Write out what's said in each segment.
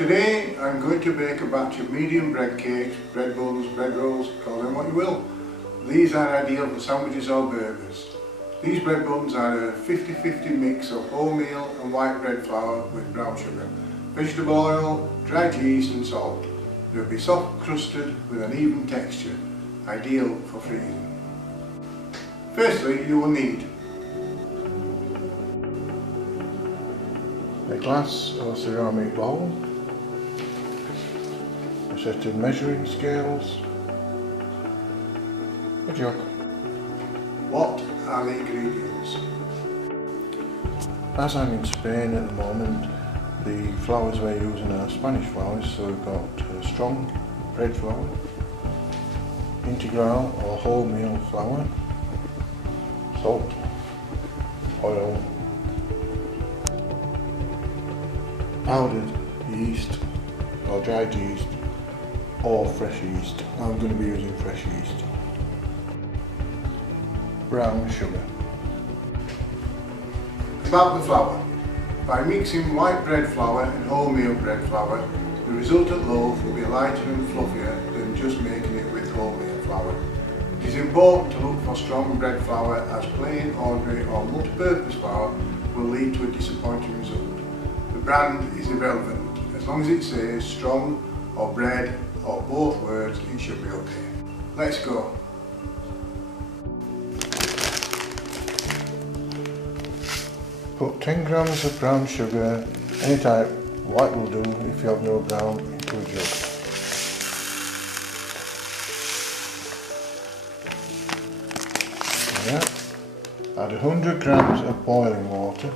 Today I'm going to bake a batch of medium bread cakes, bread buns, bread rolls, call them what you will. These are ideal for sandwiches or burgers. These bread buns are a 50-50 mix of wholemeal and white bread flour with brown sugar, vegetable oil, dried yeast and salt. They'll be soft crusted with an even texture, ideal for freezing. Firstly, you will need a glass or ceramic bowl, a set of measuring scales, a jug. What are the ingredients? As I'm in Spain at the moment, the flours we're using are Spanish flours, so we've got strong bread flour, integral or wholemeal flour, salt, oil, powdered yeast or dried yeast or fresh yeast. I'm going to be using fresh yeast. Brown sugar. About the flour. By mixing white bread flour and wholemeal bread flour, the resultant loaf will be lighter and fluffier than just making it with wholemeal flour. It is important to look for strong bread flour, as plain, ordinary or multi-purpose flour will lead to a disappointing result. The brand is irrelevant. As long as it says strong or bread or both words, it should be okay. Let's go. Put 10 grams of brown sugar, any type, white will do if you have no brown, into a jug. Yeah. Add 100 grams of boiling water.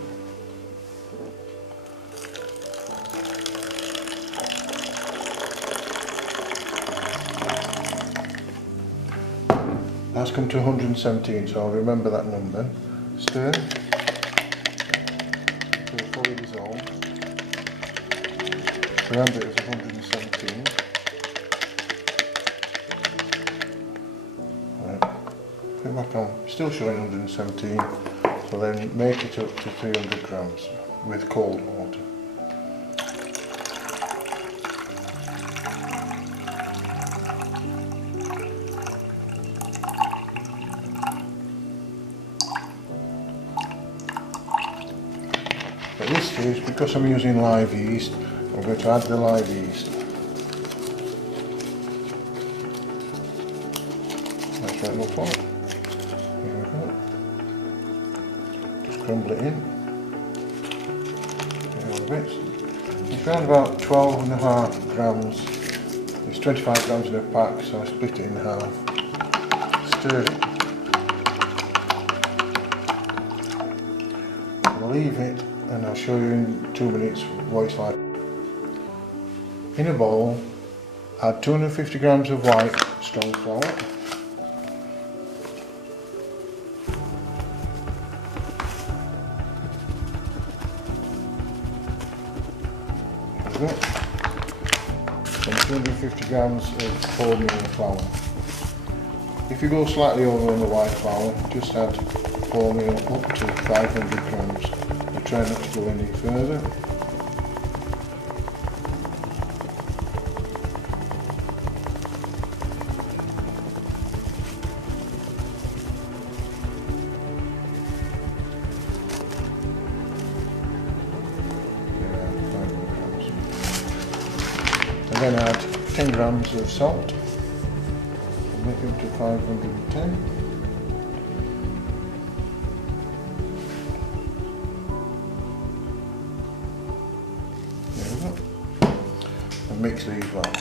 That's come to 117, so I'll remember that number. Stir. Fully dissolved. Remember it was 117. Right. Put it back on. Still showing 117. So then make it up to 300 grams with cold water. At this stage, because I'm using live yeast, I'm going to add the live yeast. That's what it looks like. Here we go. Just crumble it in. It's around about 12.5 grams. It's 25 grams in a pack, so I split it in half. Stir it. I'll leave it, and I'll show you in 2 minutes what it's like. In a bowl, add 250 grams of white strong flour, and 250 grams of wholemeal flour. If you go slightly over on the white flour, just add wholemeal up to 500 grams. Try not to go any further. And then add 10 grams of salt and make it to 510. And mix these well.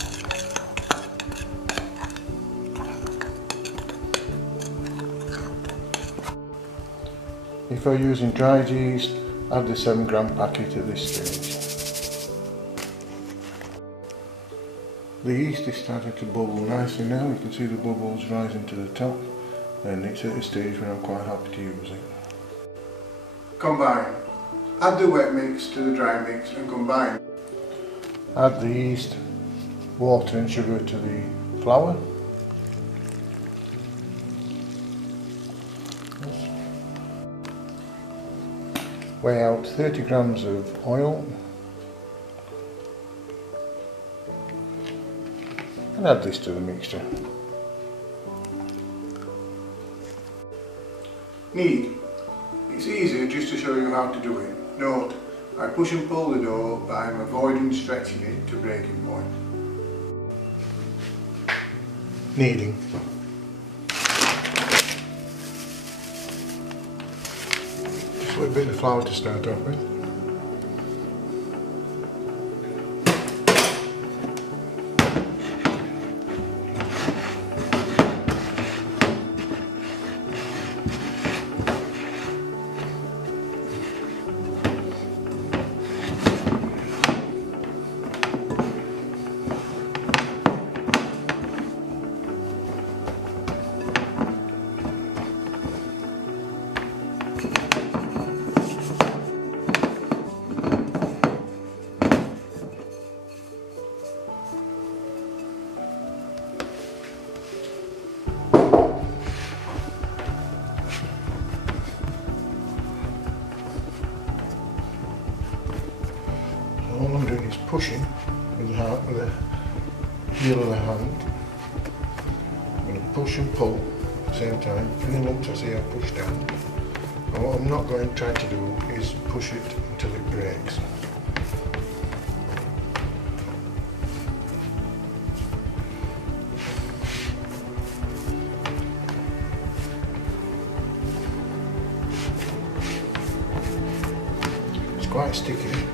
If you're using dried yeast, add the 7 gram packet at this stage. The yeast is starting to bubble nicely now. You can see the bubbles rising to the top, and it's at a stage where I'm quite happy to use it. Combine. Add the wet mix to the dry mix and combine. Add the yeast, water and sugar to the flour. Weigh out 30 grams of oil. and add this to the mixture. Knead. It's easier just to show you how to do it. Note, I push and pull the dough, but I am avoiding stretching it to breaking point. Kneading. Just a little bit of flour to start off with. All I'm doing is pushing with the heel of the hand. I'm going to push and pull at the same time. Any lumps I see I push down. And what I'm not going to try to do is push it until it breaks. It's quite sticky.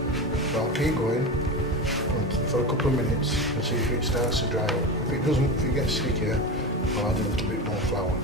I'll keep going for a couple of minutes and see if it starts to dry up. If it doesn't, if it gets stickier, I'll add a little bit more flour.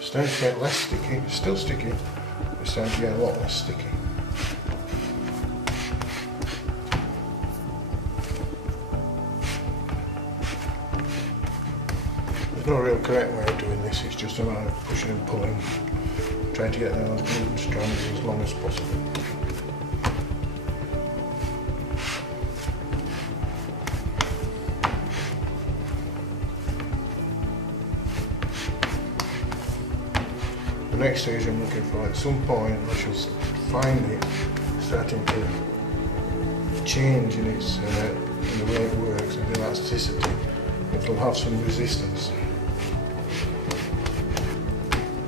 Starting to get less sticky. It's still sticky, but it's starting to get a lot less sticky. There's no real correct way of doing this, it's just a matter of pushing and pulling, trying to get those gluten strands as long as possible. The next stage I'm looking for, at some point I shall find it starting to change in its in the way it works and the elasticity. It'll have some resistance.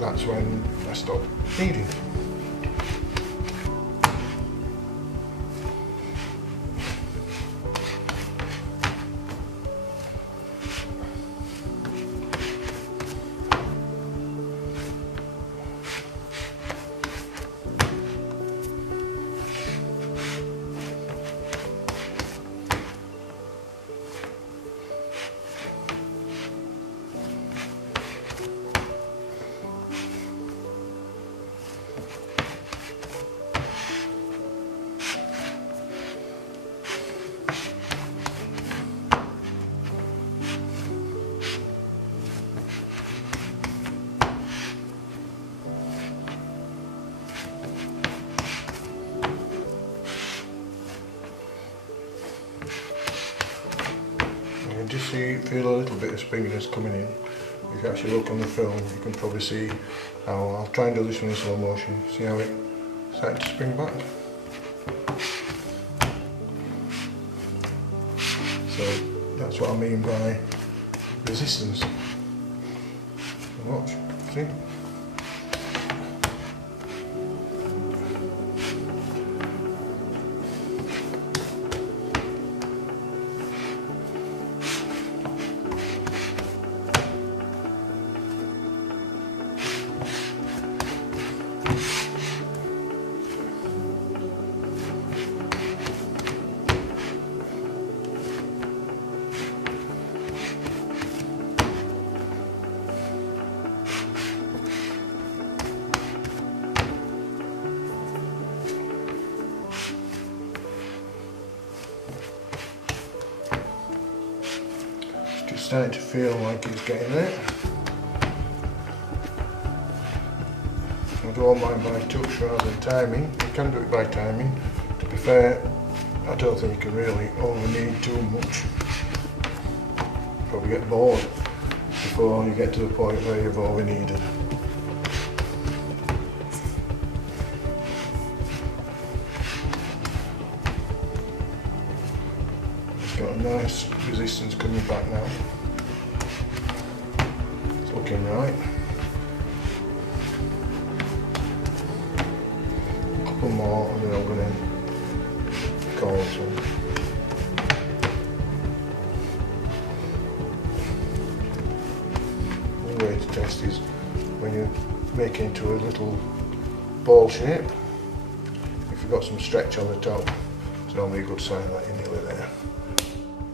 That's when I stop kneading. just feel a little bit of springiness coming in. If you actually look on the film, you can probably see how, I'll try and do this one in slow motion, see how it started to spring back. So that's what I mean by resistance. Watch, see? Starting to feel like it's getting there. I don't mind by touch rather than timing. You can do it by timing. To be fair, I don't think you can really over-knead too much. Probably get bored before you get to the point where you've over-kneaded. It's got a nice resistance coming back now. Looking right. A couple more and then I'm going to call some. One way to test is when you make it into a little ball shape. If you've got some stretch on the top, it's normally a good sign that you're nearly there.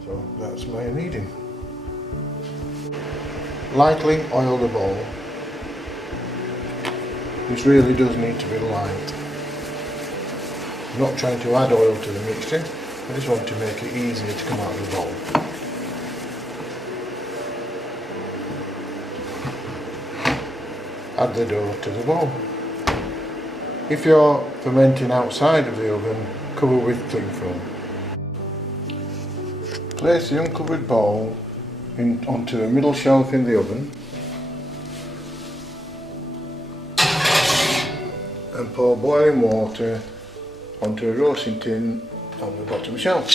So that's my kneading. Lightly oil the bowl. This really does need to be light. I'm not trying to add oil to the mixture, I just want to make it easier to come out of the bowl. Add the dough to the bowl. If you're fermenting outside of the oven, cover with cling film. Place the uncovered bowl onto a middle shelf in the oven and pour boiling water onto a roasting tin on the bottom shelf.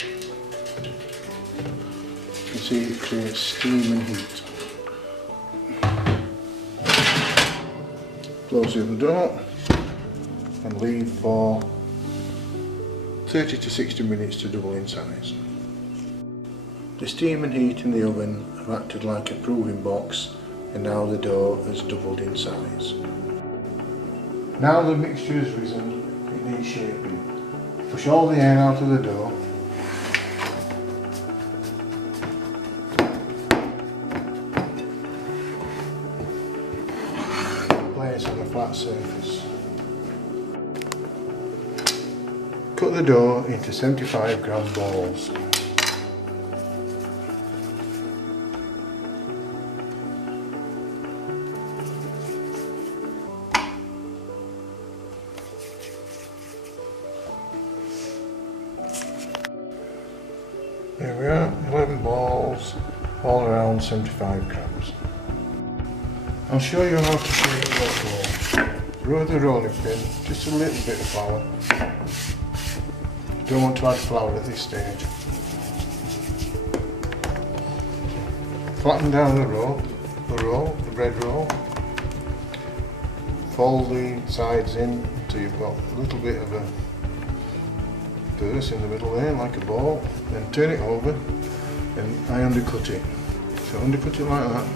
You can see it creates steam and heat. Close the oven door and leave for 30 to 60 minutes to double in size. The steam and heat in the oven have acted like a proving box, and now the dough has doubled in size. Now the mixture has risen, it needs shaping. Push all the air out of the dough. Place on a flat surface. Cut the dough into 75-gram balls. There we are, 11 balls, all around 75 grams. I'll show you how to shape your roll. Roll the rolling pin, just a little bit of flour. You don't want to add flour at this stage. Flatten down the bread roll. Fold the sides in until you've got a little bit of a burst in the middle there, like a ball. Then turn it over and I undercut it. So undercut it like that.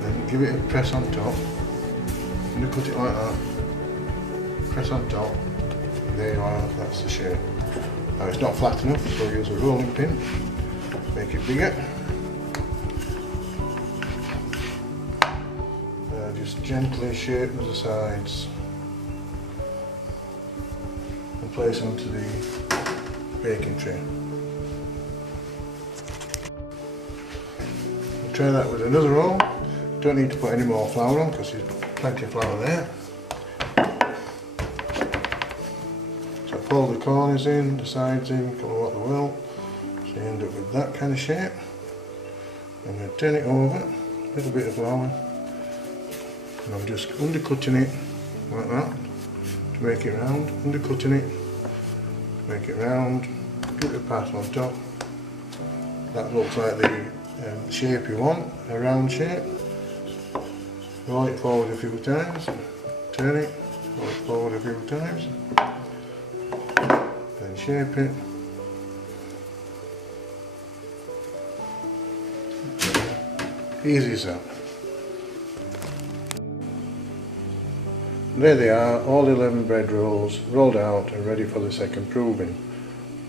Then give it a press on top. Undercut it like that. Press on top. There you are, that's the shape. Now it's not flat enough, so use a rolling pin. Make it bigger. Just gently shape the sides and place onto the baking tray. We'll try that with another roll. Don't need to put any more flour on because there's plenty of flour there. So fold the corners in, the sides in, colour what they will. So you end up with that kind of shape. I'm going to turn it over, a little bit of flour, and I'm just undercutting it like that to make it round, undercutting it, make it round, give it a pat on top. That looks like the shape you want, a round shape. Roll it forward a few times, turn it, roll it forward a few times, then shape it. Easy as that. There they are, all 11 bread rolls rolled out and ready for the second proving.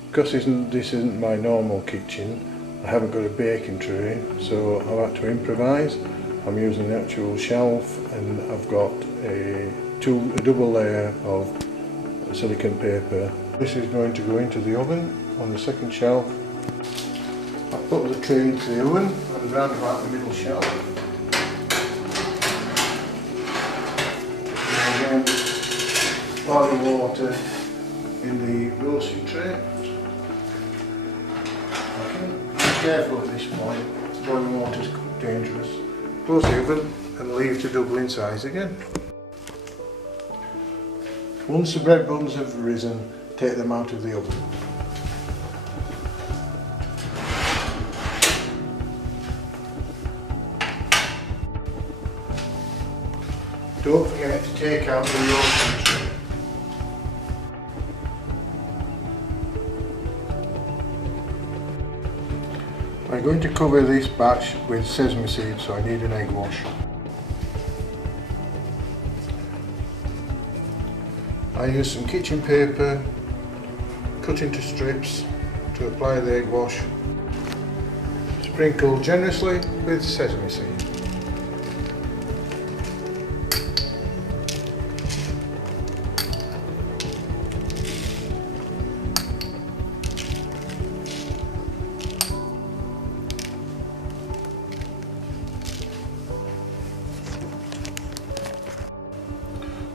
Because this isn't my normal kitchen, I haven't got a baking tray, so I've had to improvise. I'm using the actual shelf, and I've got a double layer of silicone paper. This is going to go into the oven on the second shelf. I've put the tray into the oven and round about the middle shelf. And again, boiling water in the roasting tray. Be careful at this point, boiling water is dangerous. Close the oven and leave to double in size again. Once the bread buns have risen, take them out of the oven. Don't forget to take out the roasting tray. I'm going to cover this batch with sesame seed, so I need an egg wash. I use some kitchen paper, cut into strips to apply the egg wash. Sprinkle generously with sesame seed.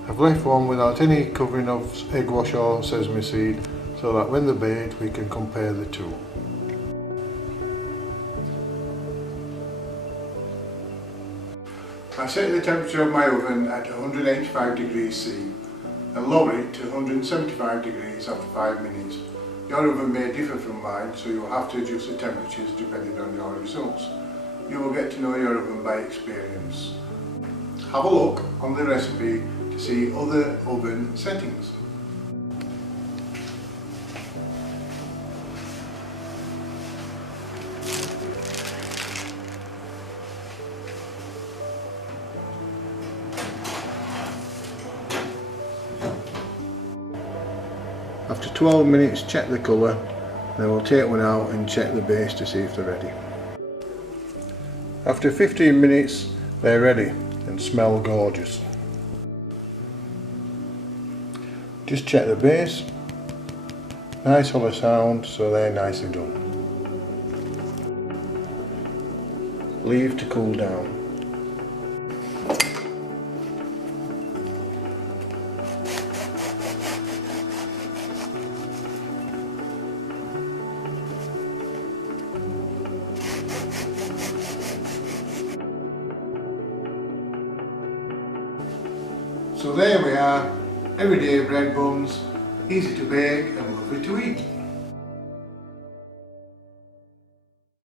I've left one without any covering of egg wash or sesame seed, so that when they're baked we can compare the two. I set the temperature of my oven at 185 degrees C and lower it to 175 degrees after 5 minutes. Your oven may differ from mine, so you'll have to adjust the temperatures depending on your results. You will get to know your oven by experience. Have a look on the recipe to see other oven settings. After 12 minutes, check the colour, then we'll take one out and check the base to see if they're ready. After 15 minutes, they're ready and smell gorgeous. Just check the base, nice hollow sound, so they're nicely done. Leave to cool down. So there we are, everyday bread buns, easy to bake and lovely to eat.